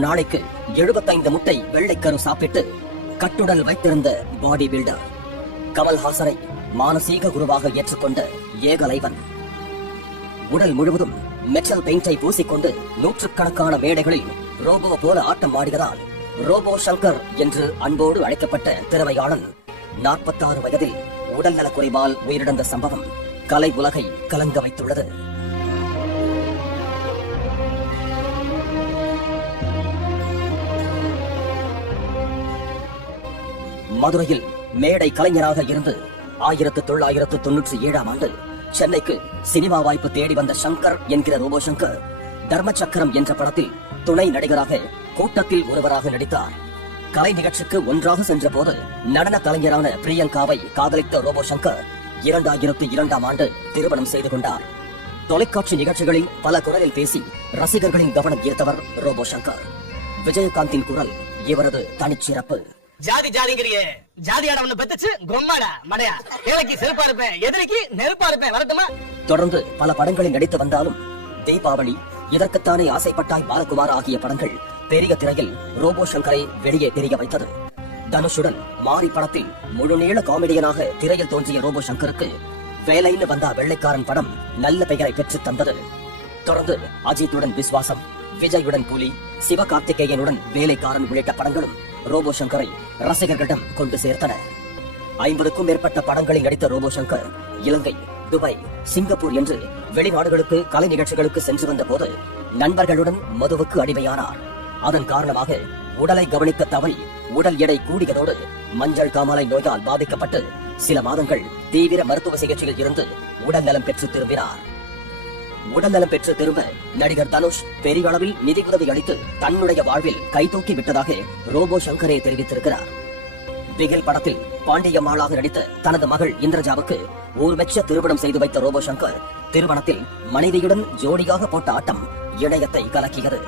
நாளைக்கு எழுபத்தைந்து முட்டை வெள்ளைக்கரு சாப்பிட்டு கட்டுடல் வைத்திருந்த பாடி பில்டர் கமல்ஹாசனை மானசீக குருவாக ஏற்றுக்கொண்ட ஏகலைவன். உடல் முழுவதும் மெட்டல் பெயிண்டை பூசிக்கொண்டு நூற்றுக்கணக்கான மேடைகளில் ரோபோ போல ஆட்டம் ஆடியதால் ரோபோ சங்கர் என்று அன்போடு அழைக்கப்பட்ட திறமையாளன். நாற்பத்தாறு வயதில் உடல்நலக் குறைவால் உயிரிழந்த சம்பவம் கலை உலகை கலங்க வைத்துள்ளது. மதுரையில் மேடை கலைஞராக இருந்து ஆயிரத்து தொள்ளாயிரத்து தொன்னூற்றி ஏழாம் ஆண்டு சென்னைக்கு சினிமா வாய்ப்பு தேடி வந்த சங்கர் என்கிற ரோபோ சங்கர் தர்ம சக்கரம் என்ற படத்தில் துணை நடிகராக கூட்டத்தில் ஒருவராக நடித்தார். கலை நிகழ்ச்சிக்கு ஒன்றாக சென்ற போது நடன கலைஞரான பிரியங்காவை காதலித்த ரோபோ சங்கர் இரண்டாயிரத்து இரண்டாம் ஆண்டு திருமணம் செய்து கொண்டார். தொலைக்காட்சி நிகழ்ச்சிகளில் பல குரலில் பேசி ரசிகர்களின் கவனம் ஈர்த்தவர் ரோபோ சங்கர் விஜயகாந்தின் குரல் இவரது தனிச்சிறப்பு. ஜாதி ஜாதிங்கிறியே. ஜாதியாட ஒண்ணு பெத்துச்சு கொம்மாடா மடையா. கிழக்கு செருப்பா இருப்பேன் எதிரிக்கு நெருப்பா இருப்பேன் வரட்டுமா? தொடர்ந்து பல படங்களில் நடித்து வந்தாலும் தீபாவளி இதற்குத்தானே ஆசைப்பட்டாய் பாலகுமார் ஆகிய படங்கள் பெரிய திரையில் ரோபோ சங்கரை வெளியே தெரிய வைத்தது. தனுஷுடன் மாரி படத்தில் முழுநீள காமெடியனாக திரையில் தோன்றிய ரோபோ சங்கருக்கு வேலைன்னு வந்தா வெள்ளைக்காரன் படம் நல்ல பெயரை பெற்று தந்தது. தொடர்ந்து அஜித்துடன் விஸ்வாசம் விஜயுடன் புலி சிவகார்த்திகேயனுடன் வேலைக்காரன் உள்ளிட்ட படங்களும் ரோபோ சங்கரை ரசிகர்களிடம் கொண்டு சேர்த்தன ஐம்பதுக்கும் மேற்பட்ட படங்களில் நடித்த Robo Shankar Ilangai Dubai Singapore என்று வெளிநாடுகளுக்கு கலை நிகழ்ச்சிகளுக்கு சென்று வந்த போது நண்பர்களுடன் மதுவுக்கு அடிமையானார். அதன் காரணமாக உடலை கவனிக்க தவறி உடல் எடை கூடியதோடு மஞ்சள் காமாலை நோயால் பாதிக்கப்பட்டு சில மாதங்கள் தீவிர மருத்துவ சிகிச்சையில் இருந்து உடல் நலம் பெற்று திரும்பினார். உடல்நலம் பெற்று திரும்ப நடிகர் தனுஷ் பெரிய அளவில் நிதி உதவி அளித்து தன்னுடைய வாழ்வில் கைதூக்கி விட்டதாக ரோபோ சங்கரே தெரிவித்திருக்கிறார். பிகில் படத்தில் பாண்டியம்மாளாக நடித்த தனது மகள் இந்திரஜாவுக்கு ஊர் மெச்ச திருமணம் செய்து வைத்த ரோபோ சங்கர் திருமணத்தில் மனைவியுடன் ஜோடியாக போட்ட ஆட்டம் இணையத்தை கலக்கியது.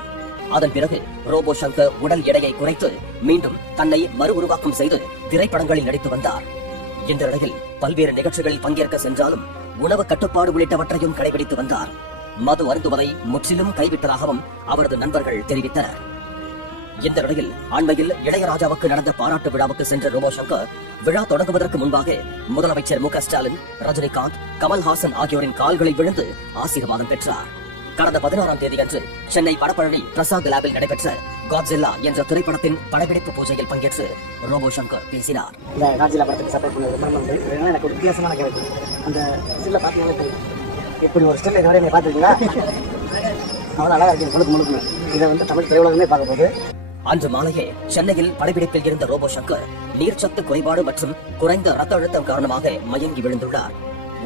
அதன் பிறகு ரோபோ சங்கர் உடல் எடையை குறைத்து மீண்டும் தன்னை மறு உருவாக்கம் செய்து திரைப்படங்களில் நடித்து வந்தார். இந்த நிலையில் பல்வேறு நிகழ்ச்சிகளில் பங்கேற்க சென்றாலும் உணவு கட்டுப்பாடு உள்ளிட்டவற்றையும் கடைபிடித்து வந்தார். மது அருந்துவதை முற்றிலும் கைவிட்டதாகவும் அவரது நண்பர்கள் தெரிவித்தனர். இந்த நிலையில் அண்மையில் இளையராஜாவுக்கு நடந்த பாராட்டு விழாவுக்கு சென்ற ரோபோ சங்கர் விழா தொடங்குவதற்கு முன்பாக முதலமைச்சர் மு ஸ்டாலின் ரஜினிகாந்த் கமல்ஹாசன் ஆகியோரின் கால்களை விழுந்து ஆசீர்வாதம் பெற்றார். கடந்த பதினாறாம் தேதியன்று சென்னை வடபழனி பிரசாத் லேபில் நடைபெற்ற காட்ஜில்லா என்ற திரைப்படத்தின் படப்பிடிப்பு பூஜையில் பங்கேற்று ரோபோ சங்கர் பேசினார். இந்த காட்ஜில்லா படத்துக்கு சப்போர்ட் பண்ணது எனக்கு ஒரு வித்தியாசமான கேரக்டர் அந்த ஸ்டில்ல எப்படி ஒரு ஸ்டில் இதுவரை நீ பார்த்துருக்கீங்களா? அவ்வளோ அழகாக இருக்கு முழுக்க முழுக்க. இதை வந்து தமிழ் திரையுலகமே பார்க்க போகுது. அன்று மாலையே சென்னையில் படப்பிடிப்பில் இருந்த ரோபோ சங்கர் நீர்ச்சத்து குறைபாடு மற்றும் குறைந்த ரத்த அழுத்தம் காரணமாக மயங்கி விழுந்துள்ளார்.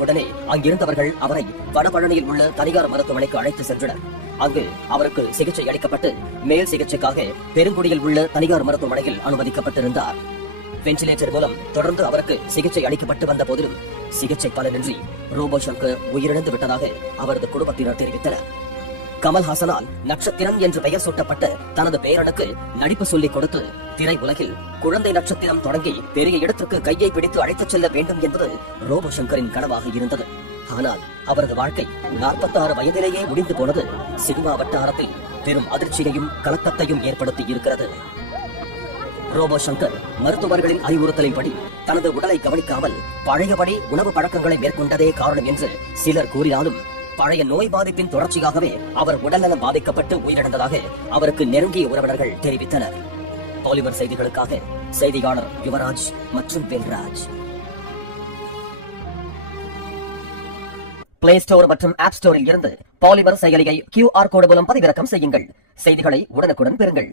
உடனே அங்கிருந்தவர்கள் அவரை வடபழனியில் உள்ள தனியார் மருத்துவமனைக்கு அழைத்து சென்றனர். அங்கு அவருக்கு சிகிச்சை அளிக்கப்பட்டு மேல் சிகிச்சைக்காக பெருங்குடியில் உள்ள தனியார் மருத்துவமனையில் அனுமதிக்கப்பட்டிருந்தார். வென்டிலேட்டர் மூலம் தொடர்ந்து அவருக்கு சிகிச்சை அளிக்கப்பட்டு வந்த போதிலும் சிகிச்சை பலனின்றி ரோபோ சங்கர் உயிரிழந்து விட்டதாக அவரது குடும்பத்தினர் தெரிவித்தனர். கமல்ஹாசனால் நட்சத்திரம் என்று பெயர் சூட்டப்பட்ட தனது பெயரனுக்கு நடிப்பு சொல்லிக் கொடுத்து திரை உலகில் குழந்தை நட்சத்திரம் தொடங்கி பெரிய இடத்திற்கு கையை பிடித்து அழைத்துச் செல்ல வேண்டும் என்பது ரோபோ சங்கரின் கனவாக இருந்தது. ஆனால் அவரது வாழ்க்கை 46 வயதிலேயே முடிந்து போனது. சினிமா வட்டாரத்தில் பெரும் அதிர்ச்சியையும் கலக்கத்தையும் ஏற்படுத்தி இருக்கிறது. ரோபோ சங்கர் மருத்துவர்களின் அறிவுறுத்தலின்படி தனது உடலை கவனிக்காமல் பழையபடி உணவு பழக்கங்களை மேற்கொண்டதே காரணம் என்று சிலர் கூறினாலும் பழைய நோய் பாதிப்பின் தொடர்ச்சியாகவே அவர் உடல்நலம் பாதிக்கப்பட்டு உயிரிழந்ததாக அவருக்கு நெருங்கிய உறவினர்கள் தெரிவித்தனர். பாலிமர் செய்திகளுக்காக செய்தியாளர் யுவராஜ் மற்றும் வெல்ராஜ். பிளே ஸ்டோர் மற்றும் ஆப் ஸ்டோரில் இருந்து பாலிமர் செயலியை கியூஆர் கோடு மூலம் பதிவிறக்கம் செய்யுங்கள். செய்திகளை உடனுக்குடன் பெறுங்கள்.